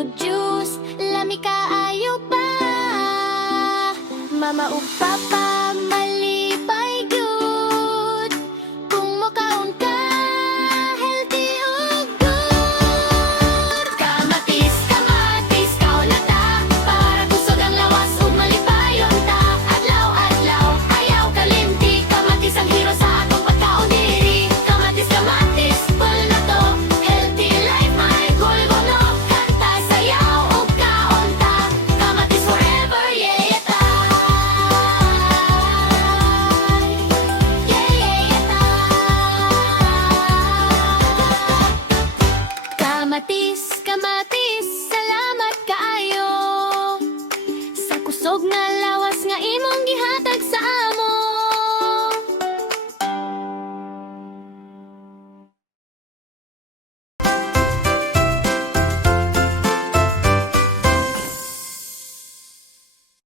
food juice, lami kaayo pa. Mama ug papa malipay gyud kung mokaon ka healthy ug good. Kamatis, kamatis, kaulata para kusog ang lawas ug malipayon ta. Adlaw-adlaw, ayaw kalimti, kamatis ang hero sa atong pagkaon diri. Kamatis, kamatis, full na to, healthy life may gulgulo. Kanta, sayaw ug kaon ta, kamatis forever, yeah, tay. Yeah, tay. Kamatis, kamatis,